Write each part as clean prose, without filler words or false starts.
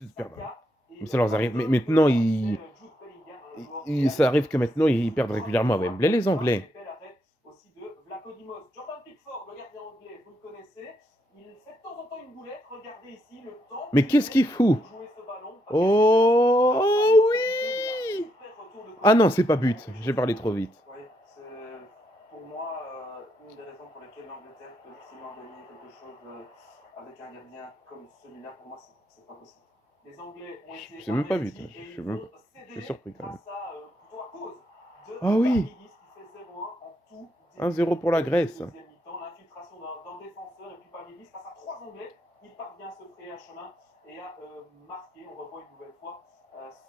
de perdre. Mais ça leur arrive. Mais maintenant, ça arrive que maintenant, ils perdent régulièrement à Wembley, les Anglais. Mais qu'est-ce qu'il fout? Oh oui! Ah non, c'est pas but. J'ai parlé trop vite. Oui, c'est pour moi une des raisons pour lesquelles l'Angleterre peut difficilement gagner quelque chose avec un gardien comme celui-là. Pour moi, c'est pas possible. Les Anglais ont été C'est même pas but. investis Je et suis il même faut pas. Je suis céder surpris quand même. face à, plutôt à cause de Ah Gary oui! Higgins qui fait 0-1 en tout début 1-0 pour la de Grèce. deuxième mi-temps. L'infiltration d'un défenseur et puis par Higgins face à 3 Anglais, il parvient à se frayer un chemin et à marquer. On revoit une nouvelle fois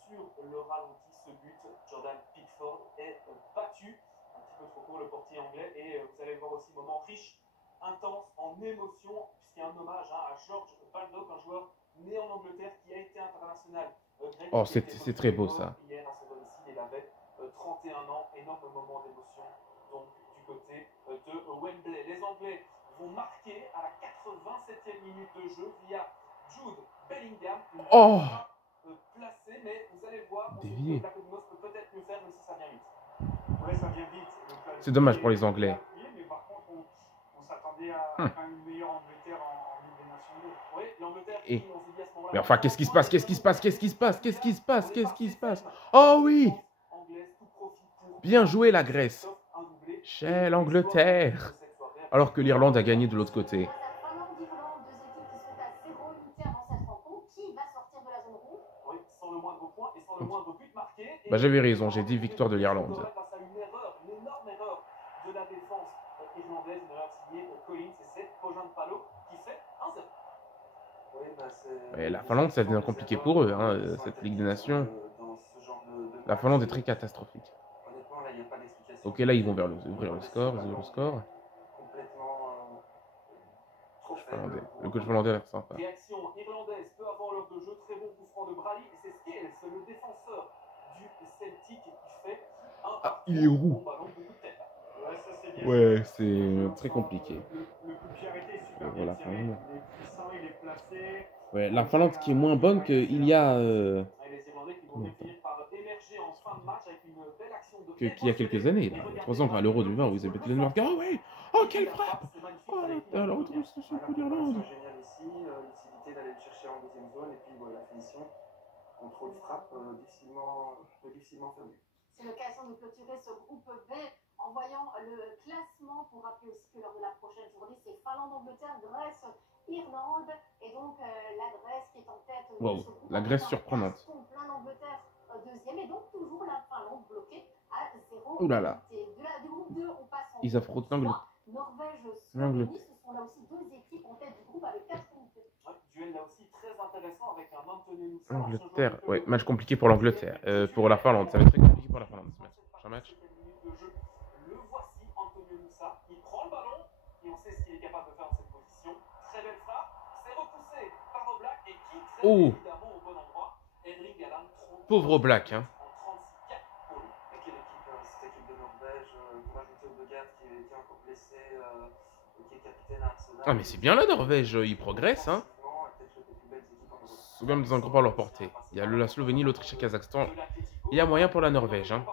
sur le ralenti ce but. Jordan Pickford est battu un petit peu trop court le portier anglais et vous allez le voir aussi, moment riche, intense, en émotion, puisqu'il y a un hommage à George Baldock, un joueur né en Angleterre qui a été international grec et Oh, qui a été c'est très retrouvé beau mort ça. hier à son domicile. Il avait 31 ans, énorme moment d'émotion donc du côté de Wembley. Les Anglais vont marquer à la 87e minute de jeu via Jude Bellingham, une belle Oh! frappe placée, mais vous allez voir, on se dit que Dévié. Black peut peut-être mieux faire, même si ça vient vite. Ouais, ça vient vite. C'est dommage pour les Anglais. Appuyé, mais par contre, on s'attendait à Hum. quand même une meilleure Angleterre en Ligue des Nations. Oui, l'Angleterre Et... qui, on s'est dit à ce moment-là, Mais enfin, qu'est-ce qui se passe? Qu'est-ce qui se passe? Qu'est-ce qui se passe? Qu'est-ce qui se passe? Qu'est-ce qui se passe? Oh oui! Bien joué la Grèce. Chez l'Angleterre. Alors que l'Irlande a gagné de l'autre côté. Bah j'avais raison, j'ai dit victoire de l'Irlande. Grâce à une erreur, une énorme erreur de la défense irlandaise, une erreur signée Collins, et c'est Palo qui fait 1-0. Oui, Et la Finlande, ça devient compliqué pour eux, hein, cette Ligue des Nations. La Finlande est très catastrophique. Honnêtement, là, il n'y a pas d'explication. Ok, là, ils vont ouvrir le score. Ils ouvrent le score. Complètement trop Finlandais. faible. Le coach finlandais a l'air sympa. Réaction irlandaise peu avant l'heure de jeu, très bon coup franc de Brady, et c'est Scales, le défenseur du Celtic, qui fait un Ah, partout. il est roux. Bon ballon, beaucoup de tête. Ouais, ça c'est bien. Ouais, c'est très compliqué. Le coup de pied arrêté est super bien Voilà, tiré. Finlande. Il est puissant, il est placé. Ouais, la Finlande qui est moins bonne qu'il y a... Les Irlandais qui vont bien finir par émerger en fin de match avec une belle action de qu'il y a quelques années, là. Il y a 3 ans, à l'Euro 2020, où ils avaient les Noirs. Oh oui! Oh, quelle frappe! Oh, la retransmission pour l'Irlande! Génial ici, l'utilité d'aller le chercher en deuxième zone et puis voilà, la finition. Contrôle frappe difficilement fermé. C'est l'occasion de clôturer ce groupe B en voyant le classement pour rappeler aussi que lors de la prochaine journée, c'est Finlande, Angleterre, Grèce, Irlande et donc la Grèce qui est en tête de Wow, ce groupe. la Grèce surprenante. Plein d'Angleterre deuxième et donc toujours la Finlande bloquée à 0. Ouh là là. Du groupe 2, on passe en Ils affrontent l'Angleterre. Norvège, Slovénie, ce sont là aussi deux équipes en tête du groupe avec 4 unités. Duel là aussi très intéressant avec un Anthony Moussa. L'Angleterre, ouais, match compliqué pour l'Angleterre. Pour la Finlande, ça va être très compliqué pour la Finlande ce match. Prochain match. Le voici, Anthony Moussa. Il prend le ballon et on sait ce qu'il est capable de faire dans cette position. Très belle frappe. C'est repoussé par Oblak et qui très évidemment au bon endroit. Erling Haaland. Pauvre Oblak, hein. En 36-4 pour lui. Mais quelle équipe, cette équipe de Norvège, pour ajouter Odegaard qui est encore blessé, qui est capitaine à Arsenal. Ah mais c'est bien la Norvège, ils progressent, hein. Même des encore par leur portée. Il y a la Slovénie, l'Autriche et le Kazakhstan. Il y a moyen pour la Norvège, hein.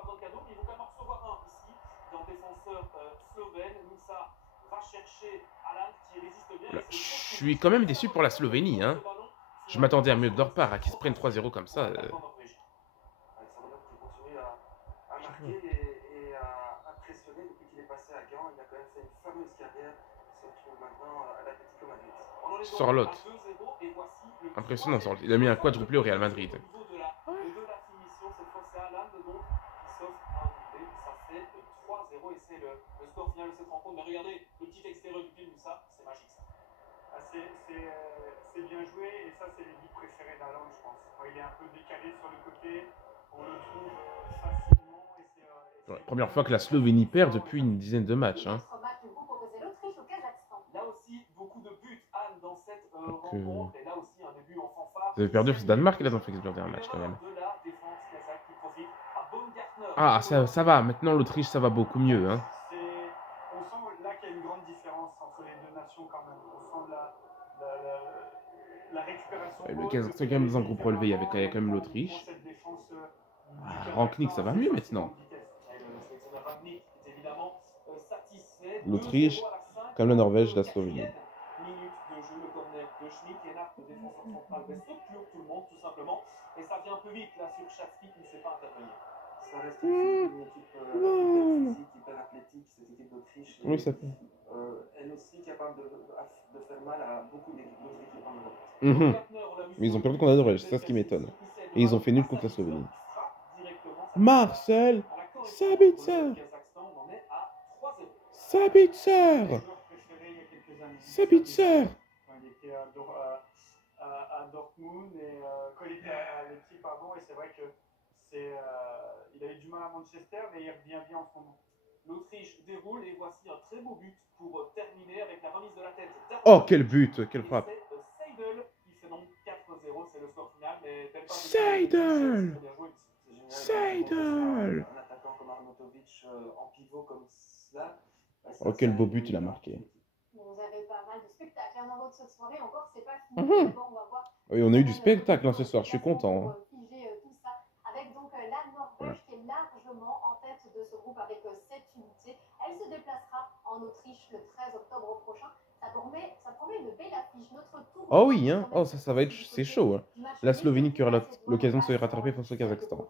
Je suis quand même déçu pour la Slovénie, hein. Je m'attendais à mieux de leur part, à qu'ils se prennent 3-0 comme ça. Et à impressionner depuis qu'il est passé à Gand. Il a quand même fait une fameuse carrière. Il se retrouve maintenant à l'Atlético Madrid. Sorlotte. Impressionnant, Sorlotte. Il a mis un quadruplé au Real Madrid. Le score final de cette rencontre. Mais regardez le petit extérieur du film, ça, c'est magique ça. C'est bien joué et ça c'est l'équipe préférée d'Haaland, je pense. Il est un peu décalé sur le côté, on le trouve facilement et c'est Ouais, première fois que la Slovénie perd depuis une dizaine de matchs, hein. Là aussi beaucoup de buts Anne dans cette rencontre et là aussi un début en fanfare. Vous avez perdu face Danemark là dans le dernier match quand même. Ah ça va, maintenant l'Autriche ça va beaucoup mieux, hein. On sent là qu'il y a une grande différence entre les deux nations quand même. On sent la récupération. Et le Kazakhstan est quand même dans un groupe relevé. Il y a quand même l'Autriche. Ah, Rangnick, ça va mieux maintenant. L'Autriche, comme la Norvège, la Slovénie. Minute de jeu, le corner de Schmitt, Lennart, le défenseur central, saute plus haut que tout le monde, tout simplement. Et ça vient un peu vite là sur Chatsky qui ne sait pas intervenir. Ça reste une équipe hyper physique, hyper athlétique, cette équipe d'Autriche. Oui, ça fait. Elle aussi capable de faire mal à beaucoup d'autres équipes en Europe. Mais ils ont perdu contre la Norvège, c'est ça ce qui m'étonne. Et ils ont fait nul contre la Slovénie. Marcel Sabitzer Sabitzer Sabitzer. Il était à Dortmund et quand il était à l'équipe avant, et c'est vrai que il avait du mal à Manchester, mais il revient bien en ce moment. L'Autriche déroule et voici un très beau but pour terminer avec la remise de la tête. Oh, quel but, quelle frappe. Seidel qui fait donc 4-0, c'est le score final. Mais Seidel Seidel. Un attaquant comme Arnautovic en pivot comme cela. Oh, quel beau but il a marqué. Vous avez pas mal de spectacles dans votre soirée, encore c'est pas fini. Bon, on va voir. Oui, on a eu du spectacle ce soir, je suis content. Tout ça, avec donc la Norvège qui est largement en tête de ce groupe avec 7 unités. Elle se déplacera en Autriche le 13 octobre prochain. Ça promet une belle affiche. Notre tour. Oh oui, hein. Oh, ça va être, c'est chaud. Hein. La Slovénie qui aura l'occasion de se rattraper face au Kazakhstan.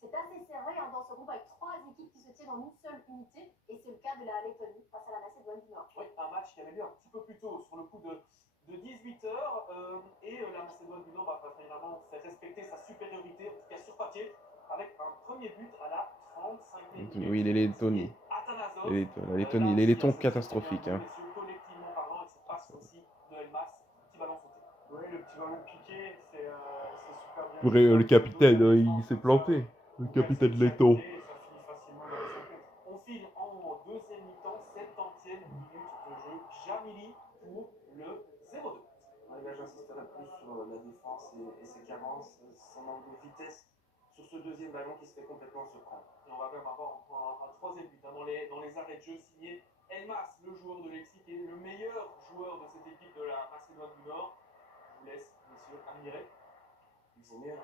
C'est assez serré dans ce groupe avec 3 équipes qui se tiennent en une seule unité. Et c'est le cas de la Lettonie face à la Macédoine du Nord. Oui, un match qui avait lieu un petit peu plus tôt, sur le coup de 18h. Et la Macédoine du Nord va finalement faire respecter sa supériorité, en tout cas sur papier, avec un premier but à la 35e. Oui, les Lettonie. Les Lettons catastrophiques. Hein. Collectivement parlant, et cette passe aussi de Elmas, petit ballon sauté. Oui, le petit ballon piqué, c'est super bien. Pour le capitaine, il s'est planté. Le capitaine Letton. On file en deuxième mi-temps, 70e minute de jeu. Jamili pour le 0-2. Là, j'insisterai plus sur la défense et ses carences, son manque de vitesse sur ce deuxième ballon qui se fait complètement surprendre. Et on va quand même avoir un troisième but dans les arrêts de jeu signé Elmas, le joueur de Leipzig, qui est le meilleur joueur de cette équipe de la Macédoine du Nord. Je vous laisse, messieurs, admirer. Ils sont meilleurs.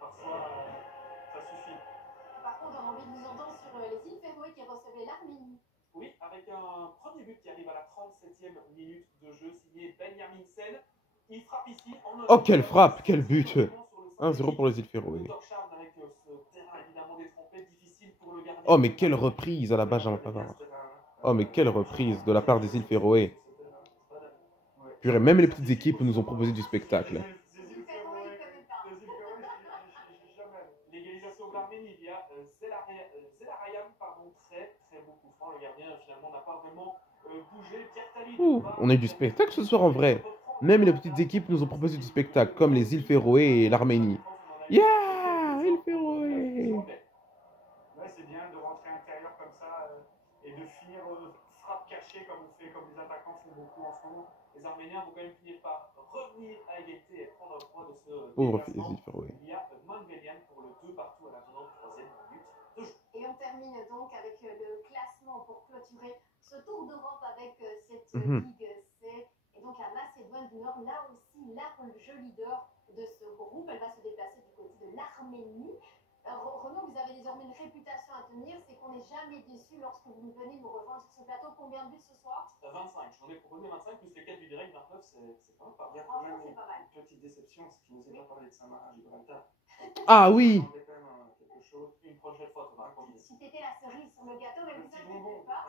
Parfois, ça suffit. Par contre, on a envie de vous entendre sur les îles Féroé qui recevaient l'Arménie. Oui, avec un premier but qui arrive à la 37e minute de jeu, signé Benjamin Sen. Il frappe ici en Oh, quelle frappe, quel but. 1-0 pour les îles Féroé. Oh, mais quelle reprise à la Benjamin Pavard. Oh, mais quelle reprise de la part des îles Féroé. Purée, même les petites équipes nous ont proposé du spectacle. L'égalisation de l'Arménie via Zelarayan, très beau coup franc. Le gardien finalement n'a pas vraiment bougé. On a eu du spectacle ce soir en vrai. Même les petites équipes nous ont proposé du spectacle, comme les îles Féroé et l'Arménie. Yeah, îles Féroé. Ouais, c'est bien de rentrer à l'intérieur comme ça et de finir frappe cachée comme les attaquants font beaucoup en ce moment. Les Arméniens vont quand même finir par revenir à égalité et prendre un point de ce Pauvre les îles Féroé. Il y a Mangelian pour le 2-2 à la 93e minute de jeu. Et on termine donc avec le classement pour clôturer ce tour d'Europe avec cette Ligue C. Et donc la Macédoine du Nord, là aussi, large leader de ce groupe. Elle va se déplacer du côté de l'Arménie. Renaud, vous avez désormais une réputation à tenir, c'est qu'on n'est jamais déçu lorsque vous venez nous rejoindre sur ce plateau. Combien de buts ce soir? 25. J'en ai proposé 25 plus les 4 du direct, 29, c'est pas mal. Il y a quand même une petite déception, c'est qu'il nous ait pas parlé de Saint-Marin-Gibraltar. Ah oui. Une prochaine fois, Thomas. Si t'étais la cerise sur le gâteau, mais vous inquiétez pas.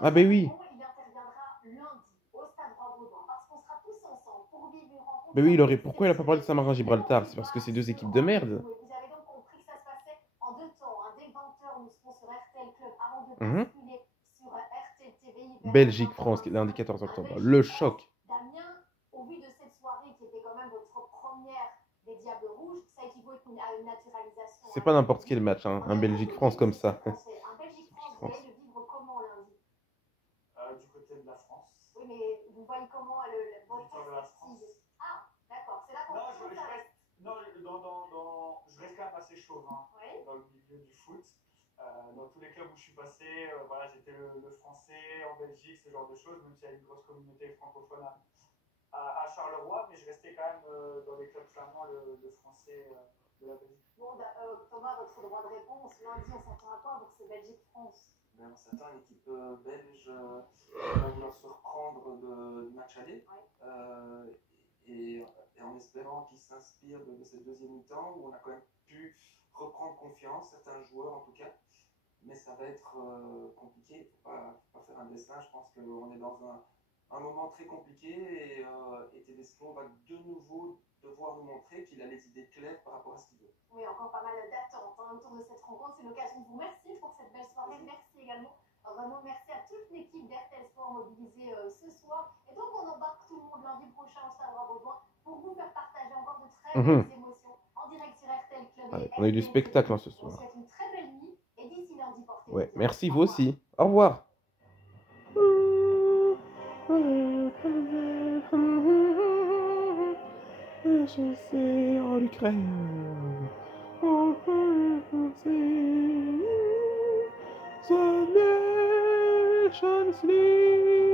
Ah ben oui. Il interviendra lundi au Stade Roi-Baudouin parce qu'on sera tous ensemble pour vivre une rencontre. Ben oui, pourquoi il a pas parlé de Saint-Marin-Gibraltar? C'est parce que c'est deux équipes de merde. Vous avez donc compris que ça se passait en deux temps. Dès 20h, nous serons sur RTL Club avant de basculer sur RTL TV. Belgique-France, lundi 14 octobre. Le choc. Damien, au vu de cette soirée qui était quand même votre première des Diables Rouges, ça équivaut à une naturalisation. C'est pas n'importe quel match, hein. Un Belgique-France comme ça. Un Belgique-France, vous allez le vivre comment lundi? Du côté de la France. Oui, mais vous voyez comment votre perspective? Ah, d'accord, c'est là qu'on je reste quand même assez chauvin dans le milieu du foot. Dans tous les clubs où je suis passé, voilà, j'étais le français en Belgique, ce genre de choses, même s'il y a une grosse communauté francophone à Charleroi, mais je restais quand même dans les clubs flamands, le français de la Belgique. Bon, Thomas, votre droit de réponse, lundi, on s'attend à quoi pour ce Belgique-France? Ben, on s'attend à une équipe belge qui va vouloir se reprendre de match aller. Oui. Et en espérant qu'ils s'inspirent de cette deuxième mi-temps où on a quand même pu reprendre confiance, certains joueurs en tout cas. Mais ça va être compliqué, il ne faut pas faire un dessin. Je pense qu'on est dans un moment très compliqué et Tedesco va de nouveau devoir nous montrer qu'il a les idées claires par rapport à ce qu'il veut. Oui, encore pas mal d'attentes autour de cette rencontre. C'est l'occasion de vous remercier pour cette belle soirée. Merci également, Renaud. Merci à toute l'équipe d'RTL Sport mobilisée ce soir. Et donc, on embarque tout le monde lundi prochain au Stade Roi-Baudouin pour vous faire partager encore de très belles émotions en direct sur RTL Club. Allez, on a eu du spectacle ce On soir. souhaite une très belle nuit et d'ici lundi, portez-vous Ouais, bien. merci vous aussi. Au revoir. Je sais en l'Ukraine. The Nations League.